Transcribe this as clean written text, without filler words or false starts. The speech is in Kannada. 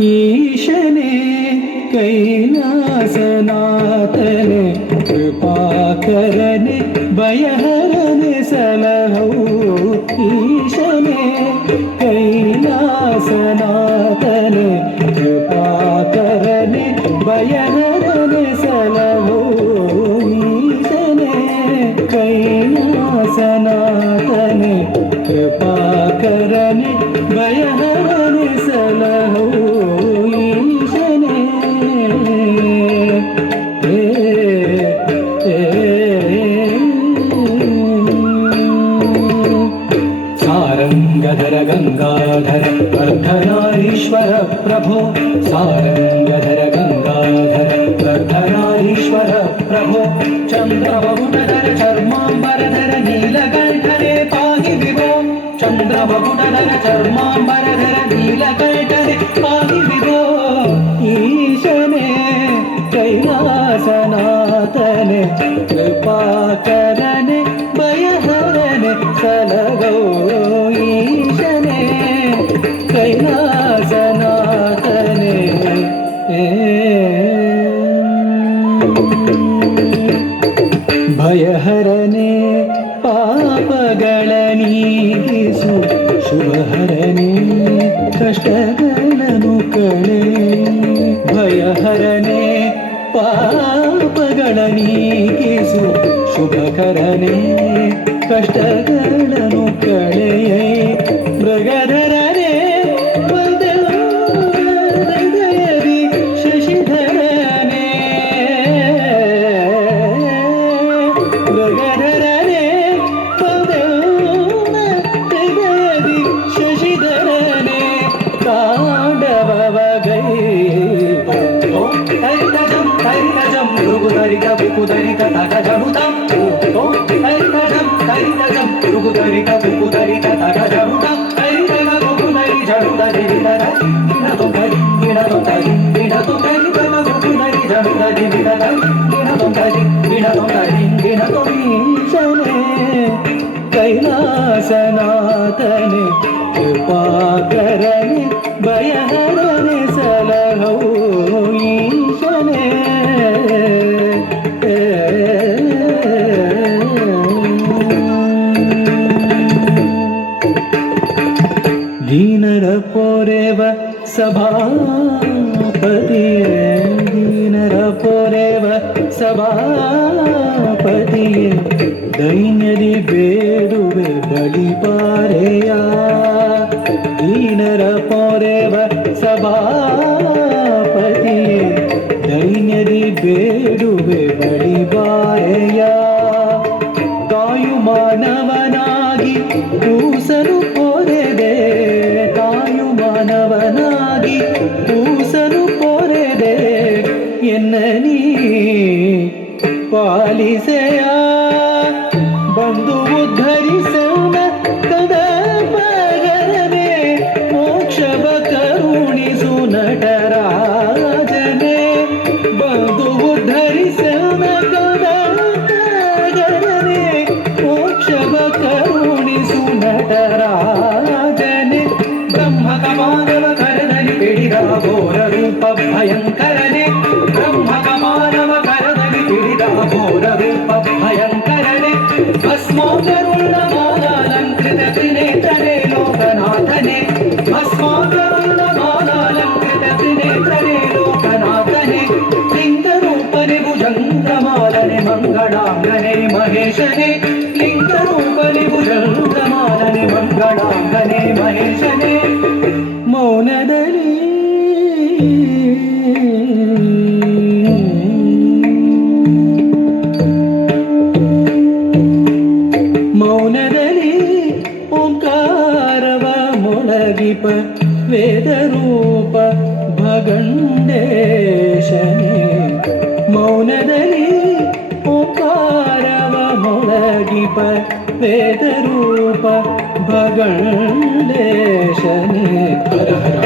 ईशने कैलासनाथने कृपाकरने भयहरने सलहौ ईशने कैलासनाथने कृपाकरने भयहरने सलहौ ईशने कैलासनाथने कृपाकरने भयहरने सलहौ सारंगधर गंगाधर अर्धनारीश्वर प्रभो सारंगधर गंगाधर अर्धनारीश्वर प्रभो चंद्रबहुधर चर्मांबरधर नीलकंठरे पाहि विभो चंद्रबहुधर चर्मांबरधर नीलकंठरे पाहि विभो ईशने कैलासनाथने कृपाकरने भयहरने सलहौ ईशने कैलासनाथने भयहरने पापಗಳನೀಗಿಸು ಶುಭಹರನೆ ಕಷ್ಟಗಳನ್ನು ಕಳೆ ಭಯಹರನೆ ಪಾಪಗಳನೀಗಿಸು ಶುಭಕರನೆ ಕಷ್ಟಗಳನ್ನು ಕಳೆಯೇ ಮೃಗಧರನೆ ಹೃದಯದಿ ಶಶಿಧರನೆ ಮೃಗಧರನೆ ಹೃದಯದಿ ಶಶಿಧರನೆ ತಾಂಡವಗೈ ತೈತಜಂ ತೈತಜಂ ಋಗುಧರಿಕ ಬುಕುಧರಿಕ ತಗಜಮುತಂ ತೈತಜಂ ತೈತಜಂ ಋಗುಧರಿಕ ಬುಕುಧರಿಕ ತಗಜಮುತಂ ತೈತಗ ಬುಕುಧರಿ ಜಡುಧರಿ ವಿಧರ ಗಿಣತೊಂದರಿ ಗಿಣತೊಂದರಿ ಗಿಣತೊಂದರಿ ತಗ ಬುಕುಧರಿ ಜಡುಧರಿ ವಿಧರ ಗಿಣತೊಂದರಿ ಗಿಣತೊಂದರಿ ಗಿಣತೊಂದೀಶನೆ कैलासनाथने कृपाकरने भयहरने सलहौ ईशने दीनर पोरेव सभापतिये दीनर पोरेव सभापतिये दैन्यದಿ ಬೇಡುವೆ ಬಳಿಪಾರೆಯ ದೀನರ ಪೊರೆವ ಸಭಾಪತಿಯೇ ದೈನ್ಯದಿ ಬೇಡುವೆ ಬಳಿಪಾರೆಯ ಕಾಯು ಮಾನವನಾಗಿ ಕೂಸನು ಪೊರೆದೆ ಕಾಯು ಮಾನವನಾಗಿ ಕೂಸನು ಪೊರೆದೆ ಎನ್ನನೀ ಪಾಲಿಸೆಯ ಬಂದು ಉದ್ಧರಿಸೋಣ ಕದಪಗರನೆ ಮೋಕ್ಷವ ಕರುಣಿಸು ನಟರಾಜನೆ ಬಂದು ಉದ್ಧರಿಸೋಣ ಕದಪಗರನೆ ಮೋಕ್ಷವ ಕರುಣಿಸು ನಟರಾಜನೆ ಬ್ರಹ್ಮಕ ಮಾನವ ಕರದಲ್ಲಿ ಹಿಡಿದ ಘೋರ ರೂಪ ಭಯಂಕರನೆ ಬ್ರಹ್ಮಕ ಮಾನವ ಕರದಲ್ಲಿ ಹಿಡಿದ ಘೋರ ರೂಪ ಭಯಂಕರನೆ ಭಸ್ಮೋದರುಳ್ಳ ಮಾಲಾಲಂಕೃತ ತ್ರಿನೇತ್ರನೇ ಲೋಕನಾಥನೆ ಭಸ್ಮೋದರುಳ್ಳ ಮಾಲಾಲಂಕೃತ ತ್ರಿನೇತ್ರನೇ ಲೋಕನಾಥನೆ ಲಿಂಗರೂಪನೆ ಭುಜಂಗಮಾಲನೆ ಮಂಗಳಾಂಗನೆ ಮಹೇಶನೆ ಲಿಂಗರೂಪನೆ ಭುಜಂಗಮಾಲನೆ ಮಂಗಳಾಂಗನೆ ಮಹೇಶನೆ ಮೌನದಲ್ಲಿ ಮೌನದಲ್ಲಿ ಓಂಕಾರವ ಮೊಳಗಿಪ ವೇದರೂಪ ಭಗಂಡೇಶನೇ ಮೌನದಲ್ಲಿ ಓಂಕಾರವ ಮೊಳಗಿಪ ವೇದರೂಪ ಭಗಂಡೇಶನೇ ಹರ ಹರ